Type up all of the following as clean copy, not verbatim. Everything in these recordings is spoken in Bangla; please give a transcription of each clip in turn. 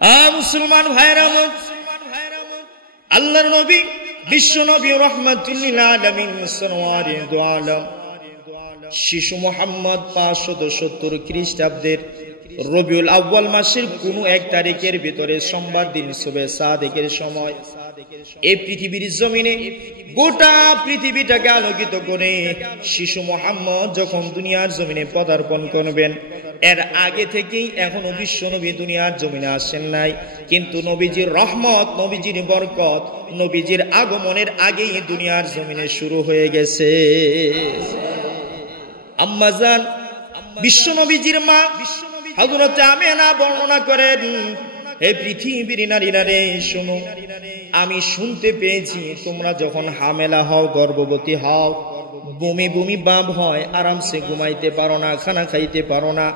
মুসলমান ভাইরা, আল্লাহর নবী বিশ্ব নবী রাহমাতুল লিল আলামিন সরওয়ারে দু আলম শিশু মুহাম্মদ 570 খ্রিস্টাব্দের রবিউল আউয়াল মাসের কোন এক তারিখের ভিতরে সোমবার দিন সুবে সাদেকের সময় এই পৃথিবীর জমিনে গোটা পৃথিবীটাকে আলোকিত করে শিশু মুহাম্মদ যখন দুনিয়ার জমিনে পদার্পণ করবেন, এর আগে থেকেই এখনো বিশ্ব নবী দুনিয়ার জমিনে আসেন নাই, কিন্তু নবীজির রহমত, নবীজির বরকত, নবীজির আগমনের আগেই দুনিয়ার জমিনে শুরু হয়ে গেছে। আম্মা জান বিশ্ব নবীজির মা হযরত আমিনা বর্ণনা করেন, হে পৃথিবীর নারীরা রে শোনো, আমি শুনতে পেয়েছি তোমরা যখন হামেলা হও, গর্ভবতী হও, বমি বমি ভাব হয়, আরামসে ঘুমাইতে পারো না, খানা খাইতে পারো না,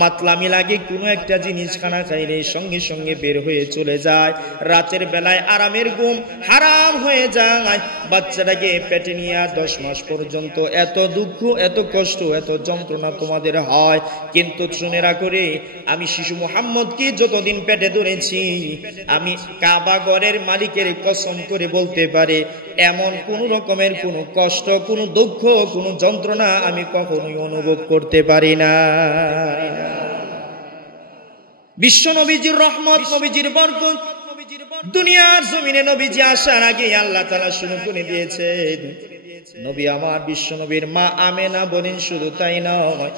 মাতলামি লাগে, কোনো একটা জিনিস খানা খাইলে সঙ্গে সঙ্গে বের হয়ে চলে যায়, রাতের বেলায় আরামের ঘুম হারাম হয়ে যায়, বাচ্চাটাকে পেটে নিয়ে 10 মাস পর্যন্ত এত দুঃখ, এত কষ্ট, এত যন্ত্রণা তোমাদের হয়। কিন্তু শুনে রাখো রে, আমি শিশু মুহাম্মদকে যতদিন পেটে ধরেছি, আমি কাবা ঘরের মালিকের কসম করে বলতে পারে এমন কোন রকমের কোনো কষ্ট, কোনো দুঃখ, কোনো যন্ত্রণা আমি কখনোই অনুভব করতে পারি না। বিশ্ব নবীজির রহমত, নবীজির বরকত দুনিয়ার জমিনে নবীজি আসার আগে আল্লাহ তাআলা শুরু করে দিয়েছেন। নবী আমার বিশ্ব নবীর মা আমেনা বলেন, শুধু তাই নয়,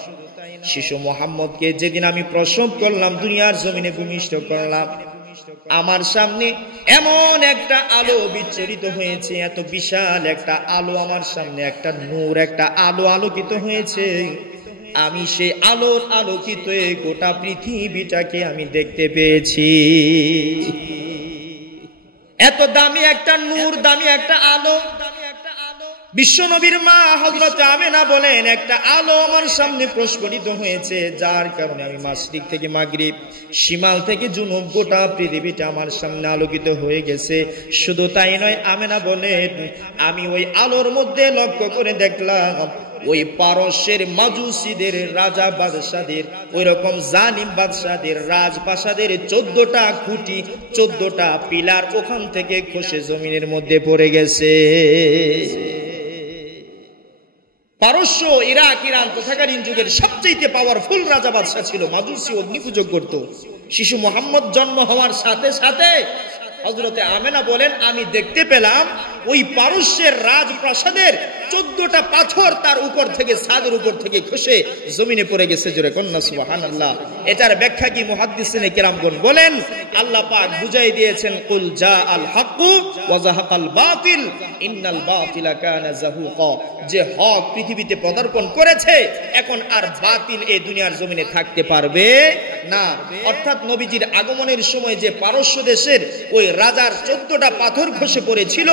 শিশু মুহাম্মদকে যেদিন আমি প্রসব করলাম, দুনিয়ার জমিনে ভূমিষ্ঠ করলাম, আমার সামনে এমন একটা আলো বিচ্ছরিত হয়েছে, এত বিশাল একটা আলো আমার সামনে, একটা নূর, একটা আলো আলোকিত হয়েছে। আমি সেই আলোর আলোকিত গোটা পৃথিবীটাকে আমি দেখতে পেয়েছি। এত দামি একটা নূর, দামি একটা আলো। বিশ্ব নবীর মা হযরত আমিনা বলেন, একটা আলো আমার সামনে প্রস্ফুটিত হয়েছে, যার কারণে আমি মাশরিক থেকে মাগরিব, শিমাল থেকে জুনুব, গোটা পৃথিবীটা আমার সামনে আলোকিত হয়ে গেছে। শুধু তাই নয়, আমিনা বলেন, আমি ওই আলোর মধ্যে লক্ষ্য করে দেখলাম ওই পারস্যের মাজুসীদের রাজা বাদশাদের, ওই রকম জালিম বাদশাদের রাজপ্রাসাদের 14টা খুঁটি, 14টা পিলার ওখান থেকে খসে জমিনের মধ্যে পড়ে গেছে। পারস্য, ইরাক, ইরান তথাকালীন যুগের সবচেয়ে পাওয়ারফুল রাজা বাদশা ছিল, মাজুসী, অগ্নি পূজা করত। শিশু মুহাম্মদ জন্ম হওয়ার সাথে সাথে হযরতে আমেনা বলেন, আমি দেখতে পেলাম ওই পারস্যের রাজপ্রাসাদের 14টা পাথর তার উপর থেকে, ছাদের উপর থেকে খসে জমিনে পড়ে গেছে। জোরে কন্যা সুবহানাল্লাহ। এটার ব্যাখ্যা কি মুহাদ্দিসিনে কেরামগণ বলেন, আল্লাহ পাক বুঝাই দিয়েছেন, কুল জা আল হাক্কু ওয়া যাহাকাল বাতিল ইন্নাল বাতিলা কানা যাহুকা, যে হক পৃথিবীতে পদার্পণ করেছে, এখন আর বাতিল এই দুনিয়ার জমিনে থাকতে পারবে না। অর্থাৎ নবীজির আগমনের সময় যে পারস্য দেশের ওই রাজার 14টা পাথর খসে পড়েছিল,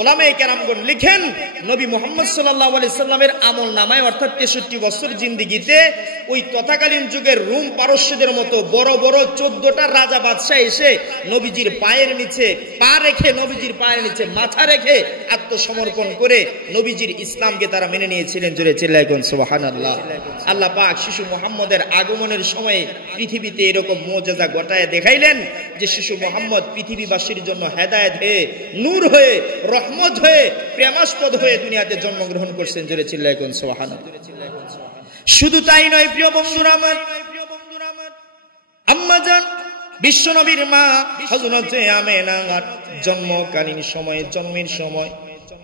ওলামায়ে কেরামগণ লিখেন, নবী মুহাম্মদ সাল্লাল্লাহু আলাইহি সাল্লামের আমল নামায়, অর্থাৎ 63 বছর জিন্দেগিতে ওই তথাকালীন যুগের রোম পারস্যদের মতো বড় বড় 14টা রাজা বাদশাহ এসে নবীজির পায়ের নিচে পা রেখে, নবীজির পায়ের নিচে মাথা রেখে আত্মসমর্পণ করে নবীজির ইসলামকে তারা মেনে নিয়েছিলেন। জোরে চিল্লায় কোন সুবহানাল্লাহ। আল্লাহ পাক শিশু মুহাম্মদের আগমনের সময় পৃথিবীতে এরকম মুজিজা ঘটায় দেখাইলেন যে শিশু মুহাম্মদ পৃথিবীবাসীর জন্য হেদায়েত হয়ে, নূর হয়ে, রহমত হয়ে, প্রেমাস্পদ হয়ে দুনিয়াতে জন্মগ্রহণ করছেন। জোরে চিল্লায় কোন সুবহানাল্লাহ। শুধু তাই নয় প্রিয় বন্ধুরা আমার, আম্মা জান বিশ্ব নবীর মা হযরতে আমেনার জন্মকালীন সময়ে, জন্মের সময়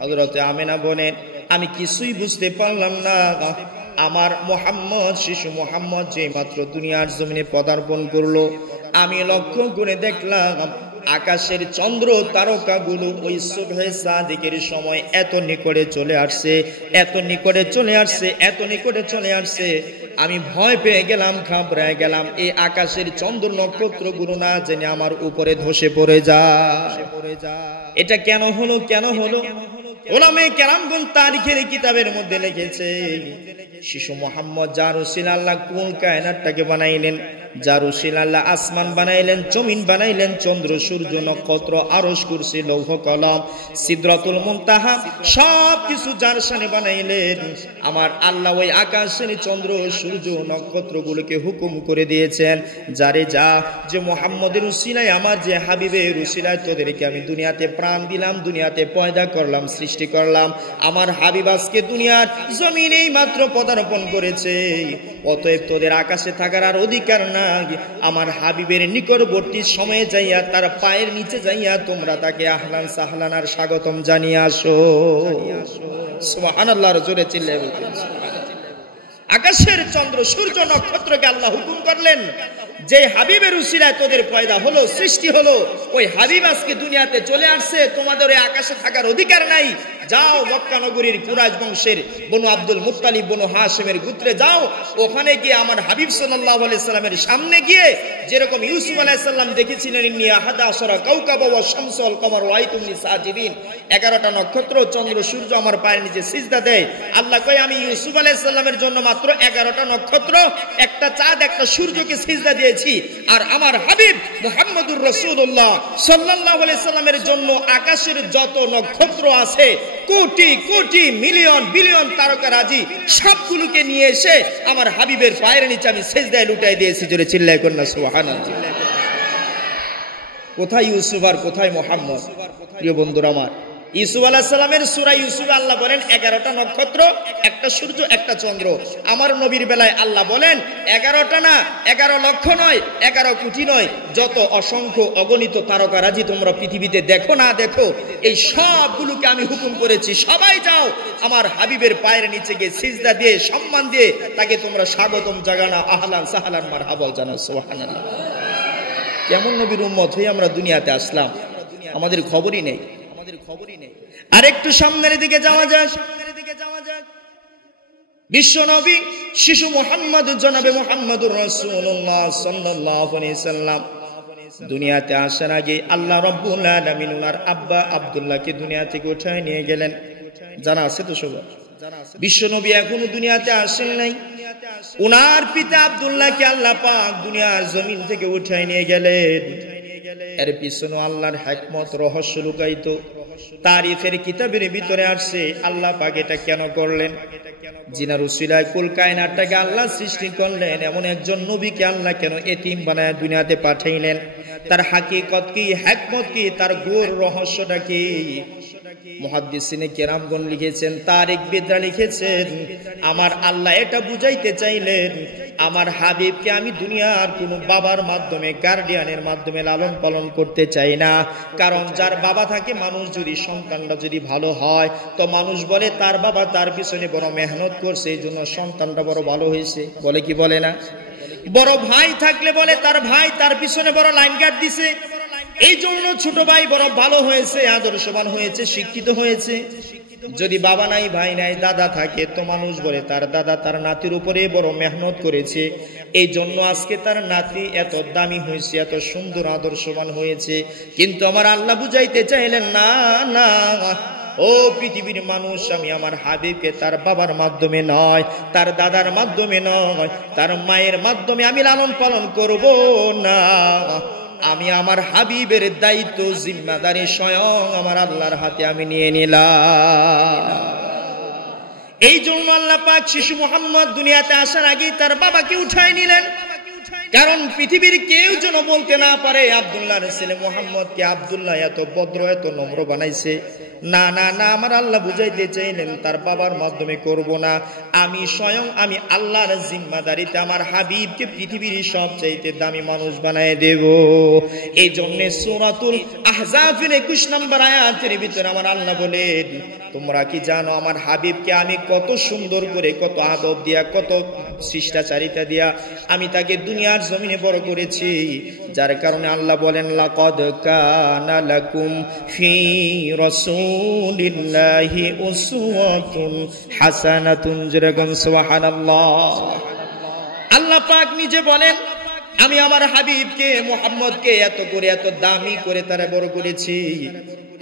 হযরতে আমেনা বলেন, আমি কিছুই বুঝতে পারলাম না, আমার মুহাম্মদ, শিশু মুহাম্মদ যে মাত্র দুনিয়ার জমিনে পদার্পণ করলো, আমি লক্ষ্য করে দেখলাম আকাশের চন্দ্র তারকাগুলো ওই সুবহে সাদিকের সময় এত নিকটে চলে আসছে, এত নিকটে চলে আসছে, এত নিকটে চলে আসছে, আমি ভয় পেয়ে গেলাম, ঘাবড়ে গেলাম, এই আকাশের চন্দ্র নক্ষত্রগুলো না জেনে আমার উপরে ধসে পড়ে যায়। এটা কেন হলো, কেন হলো? ওলামায়ে কেরামগণ তারিখের কিতাবের মধ্যে লিখেছে, শিশু মুহাম্মদ যার ওসিলা আল্লাহ কুল কায়নাতটাকে বানাইলেন, যার উসিলা আল্লাহ আসমান বানাইলেন, জমিন বানাইলেন, চন্দ্র সূর্য নক্ষত্র আরশ কুরসি লৌহ কলম সিদরাতুল মুনতাহা সব কিছু যার শানে বানাইলেন। আমার আল্লাহ ওই আকাশের চন্দ্র সূর্য নক্ষত্রগুলোকে হুকুম করে দিয়েছেন, যারে যা, যে মুহাম্মদের উসিলায়, আমার যে হাবিবের উসিলায় তোদেরকে আমি দুনিয়াতে প্রাণ দিলাম, দুনিয়াতে পয়দা করলাম, সৃষ্টি করলাম। আমার হাবিব আজকে দুনিয়ার জমিনেই মাত্র পদার্পণ করেছে, অতএব তোদের আকাশে থাকার আর অধিকার নাই। আমার হাবিবের নিকটবর্তী সময়ে যাইয়া তার পায়ের নিচে যাইয়া তোমরা তাকে আহলান সাহলান আর স্বাগতম জানিয়ে আসো। সুবহানাল্লাহ, জোরে চিল্লায়ে বলুন। আকাশের চন্দ্র সূর্য নক্ষত্রকে আল্লাহ হুকুম করলেন, যে হাবিবের উসিলায় তোদের পয়দা হলো, সৃষ্টি হলো, ওই হাবিব আজকে দুনিয়াতে চলে আসছে, তোমাদের ওই আকাশে থাকার অধিকার নাই। যাও মক্কা নগরীর কুরাইশ বংশের বনু আব্দুল মুত্তালিব বনু হাশিমের গোত্রে যাও, ওখানে গিয়ে আমার হাবিব সাল্লাল্লাহু আলাইহি সাল্লামের সামনে গিয়ে যেরকম ইউসুফ আলাইহিস সালাম দেখেছিলেন, ইন্নী আহাদা আশরা কাওকাবা ওয়া শামসু ওয়াল কমার রাআইতুনি সাজিদিন, 11টা নক্ষত্র চন্দ্র সূর্য আমার পায়ের নিচে সিজদা দেয়। আল্লাহ কয় আমি ইউসুফ আলাইহিস সালামের জন্য মাত্র 11টা নক্ষত্র, একটা চাঁদ, একটা সূর্যকে সিজদা দিয়েছি, আর আমার হাবিব মুহাম্মদুর রাসূলুল্লাহ সাল্লাল্লাহু আলাইহি সাল্লামের জন্য আকাশের যত নক্ষত্র আছে, কোটি কোটি মিলিয়ন বিলিয়ন তারকারাজি সবগুলোকে নিয়ে এসে আমার হাবিবের পায়ের নিচে আমি সিজদায় লুটাই দিয়েছি। জোরে চিল্লায় করুন না সুবহানাল্লাহ। কোথায় ইউসুফ আর কোথায় মুহাম্মদ? প্রিয় বন্ধুরা আমার, ইউসুফ আলাইহিস সালামের সূরা ইউসুফে আল্লাহ বলেন 11টা নক্ষত্র, একটা সূর্য, একটা চন্দ্র। আমার নবীর বেলায় আল্লাহ বলেন 11টা না, 11 লক্ষ নয়, 11 কোটি নয়, যত অসংখ্য অগণিত তারকারাজি তোমরা পৃথিবীতে দেখো না দেখো, এই সবগুলোকে আমি হুকুম করেছি, সবাই যাও আমার হাবিবের পায়ের নিচে গিয়ে সিজদা দিয়ে সম্মান দিয়ে তাকে তোমরা স্বাগতম জাগানা, আহলান সাহলান মারহাবা জানাও। সুবহানাল্লাহ। কেমন নবীর উম্মত হয়ে আমরা দুনিয়াতে আসলাম, আমাদের খবরই নেই। আর একটু সামনের দিকে যাওয়া যাক। বিশ্ব নবী শিশু মুহাম্মদ জনাবে মুহাম্মদুর রাসূলুল্লাহ সাল্লাল্লাহু আলাইহি সাল্লাম দুনিয়াতে আসার আগে আল্লাহ রাব্বুল আলামিন ওনার আব্বা আব্দুল্লাহকে দুনিয়া থেকে উঠায় নিয়ে গেলেন। জানা আছে তো সবার? বিশ্ব নবী এখনো দুনিয়াতে আসেন নাই। ওনার পিতা আব্দুল্লাহকে আল্লাহ পাক দুনিয়ার জমিন থেকে উঠায় নিয়ে গেলেন। এর পিছনে আল্লাহর হিকমত, রহস্য লুকায়িত। তারিফের কিতাবের ভিতরে আসছে আল্লাহ পাক এটা কেন করলেন, জিনার উসিলায় কুল কায়নাতটাকে আল্লাহ সৃষ্টি করলেন, এমন একজন নবীকে আল্লাহ কেন এতিম বানায় দুনিয়াতে পাঠাইলেন, তার হাকিকত কি, হিকমত কি, তার গূঢ় রহস্যটা কি? মুহাদ্দিসিনে কেরামগণ লিখেছেন, তারিখ বিদরা লিখেছেন, আমার আল্লাহ এটা বুঝাইতে চাইলেন আমার হাবিবকে আমি দুনিয়ার কোনো বাবার মাধ্যমে, গার্ডিয়ানের মাধ্যমে লালন পালন করতে চাই না। কারণ যার বাবা থাকে, মানুষ যদি সন্তানটা যদি ভালো হয় তো মানুষ বলে তার বাবা তার পিছনে বড় মেহনত করছে, এই জন্য সন্তানটা বড় ভালো হয়েছে, বলে কি বলে না? বড় ভাই থাকলে বলে তার ভাই তার পিছনে বড় লাইন গার্ড দিছে, এই জন্য ছোট ভাই বড় ভালো হয়েছে, আদর্শবান হয়েছে, শিক্ষিত হয়েছে। যদি বাবা নাই, ভাই নাই, দাদা থাকে তো মানুষ বলে তার দাদা তার নাতির উপরে বড় মেহনত করেছে, এই জন্য আজকে তার নাতি এত দামি হয়েছে, এত সুন্দর আদর্শবান হয়েছে। কিন্তু আমার আল্লাহ বুঝাইতে চাইলেন, না না ও পৃথিবীর মানুষ, আমি আমার হাবিবকে তার বাবার মাধ্যমে নয়, তার দাদার মাধ্যমে নয়, তার মায়ের মাধ্যমে আমি লালন পালন করব না। আমি আমার হাবিবের দায়িত্ব, জিম্মাদারি স্বয়ং আমার আল্লাহর হাতে আমি নিয়ে নিলাম। এই জন্য আল্লাহ পাক শিশু মুহাম্মদ দুনিয়াতে আসার আগে তার বাবাকে উঠায় নিলেন, কারণ পৃথিবীর কেউ যেন বলতে না পারে আব্দুল্লাহর ছেলে মুহাম্মদকে আব্দুল্লাহ এত ভদ্র, এত নম্র বানাইছে। না না না, আমার আল্লাহ বুঝাইতে চাইলেন তার বাবার মাধ্যমে করব না, আমি স্বয়ং আমি আল্লাহর জিম্মাদারিতে আমার হাবিবকে পৃথিবীর সবচাইতে দামি মানুষ বানায় দেব। এই জন্য সূরাতুল আহজাবের 21 নম্বর আয়াতের ভিতরে আমার আল্লাহ বলেন, তোমরা কি জানো আমার হাবিবকে আমি কত সুন্দর করে, কত আদব দিয়া, কত শিষ্টাচারিতা দিয়া আমি তাকে দুনিয়ার জমিনে বড় করেছি। যার কারণে আল্লাহ বলেন, লাকাদ কানা লাকুম ফি রাসূলিল্লাহি উসওয়াতুন হাসানাতুন। যেরকম সুবহানাল্লাহ। আল্লাহ পাক নিজে বলেন, আমি আমার হাবিবকে মুহাম্মদকে এত করে, এত দামি করে তারা বড় করেছি।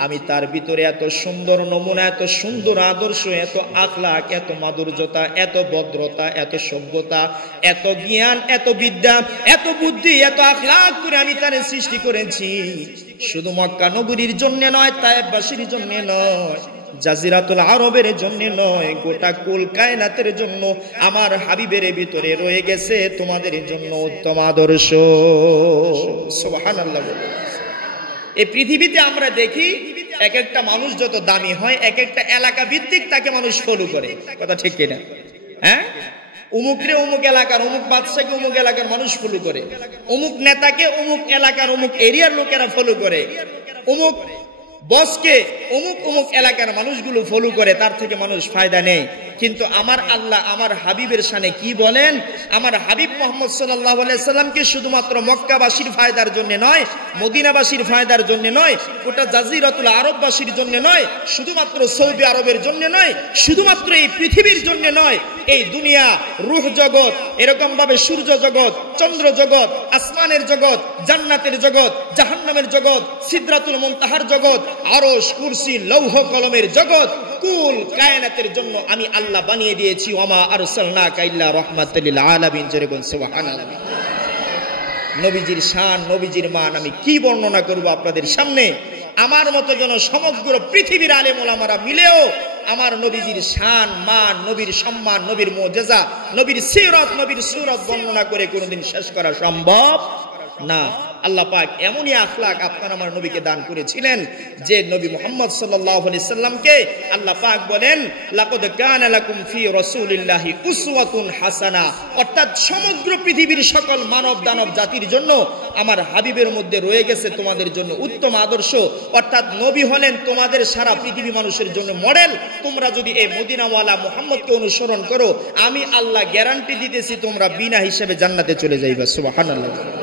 আমি তার ভিতরে এত সুন্দর নমুনা, এত সুন্দর আদর্শ, এত আখলাক, এত মাধুর্যতা, এত ভদ্রতা, এত সভ্যতা, এত জ্ঞান, এত বিদ্যা, এত বুদ্ধি, এত আখলাক করে আমি তার সৃষ্টি করেছি। শুধু মক্কা নগরীর জন্য নয়, তায়েফবাসীর জন্য নয়, জাজিরাতুল আরবের জন্য নয়, গোটা কুল কায়নাতের জন্য আমার হাবিবের ভিতরে রয়ে গেছে তোমাদের জন্য উত্তম আদর্শ। সুবহানাল্লাহ। এই পৃথিবীতে আমরা দেখি এক একটা মানুষ যত দামি হয়, এক একটা এলাকা ভিত্তিক তাকে মানুষ ফলো করে। কথা ঠিক কিনা? হ্যাঁ, অমুকরে অমুক এলাকার, অমুক বাদশাকে অমুক এলাকার মানুষ ফলো করে, অমুক নেতাকে অমুক এলাকার অমুক এরিয়ার লোকেরা ফলো করে, অমুক বসকে অমুক অমুক এলাকার মানুষগুলো ফলো করে, তার থেকে মানুষ ফায়দা নেই। কিন্তু আমার আল্লাহ আমার হাবিবের শানে কি বলেন? আমার হাবিব মুহাম্মদ সাল্লাল্লাহু আলাইহি সাল্লামকে শুধুমাত্র মক্কাবাসীর ফায়দার জন্য নয়, মদিনাবাসীর ফায়দার জন্য নয়, গোটা জাজিরাতুল আরববাসীর জন্য নয়, শুধুমাত্র সৌদি আরবের জন্য নয়, শুধুমাত্র এই পৃথিবীর জন্য নয়, এই দুনিয়া, রূহ জগৎ, এরকম ভাবে সূর্য জগৎ, চন্দ্র জগৎ, আসমানের জগৎ, জান্নাতের জগৎ, জাহান্নামের জগৎ, সিদরাতুল মুনতাহার জগৎ, আরশ, কুরসি, লৌহ কলমের জগৎ, কুল কায়নাতের জন্য আমি আল্লাহ বানিয়ে দিয়েছি। ওয়ামা আরসালনাকা ইল্লা রাহমাতাল লিল আলামিন। যেরকম সুবহানাল্লাহ। নবীজির শান, নবীজির মান আমি কি বর্ণনা করব আপনাদের সামনে? আমার মতো যেন সমগ্র পৃথিবীর আলেম ওলামারা মিলেও আমার নবীজির শান, মান, নবীর সম্মান, নবীর মুজিজা, নবীর সিরাত, নবীর সুরত বর্ণনা করে কোনোদিন শেষ করা সম্ভব না। আল্লাহ পাক এমনই আখলাক আপনার আমার নবীকে দান করেছিলেন যে নবী মুহাম্মদ সাল্লাল্লাহু আলাইহি সাল্লামকে আল্লাহ পাক বলেন, লাকাদ কানা লাকুম ফি রাসূলিল্লাহি উসওয়াতুন হাসানা, অর্থাৎ সমগ্র পৃথিবীর সকল মানব দানব জাতির জন্য আমার হাবিবের মধ্যে রয়ে গেছে তোমাদের জন্য উত্তম আদর্শ। অর্থাৎ নবী হলেন তোমাদের সারা পৃথিবী মানুষের জন্য মডেল। তোমরা যদি এই মদিনাওয়ালা মুহাম্মদকে অনুসরণ করো, আমি আল্লাহ গ্যারান্টি দিতেছি তোমরা বিনা হিসেবে জান্নাতে চলে যাইবা। সুবহানাল্লাহ।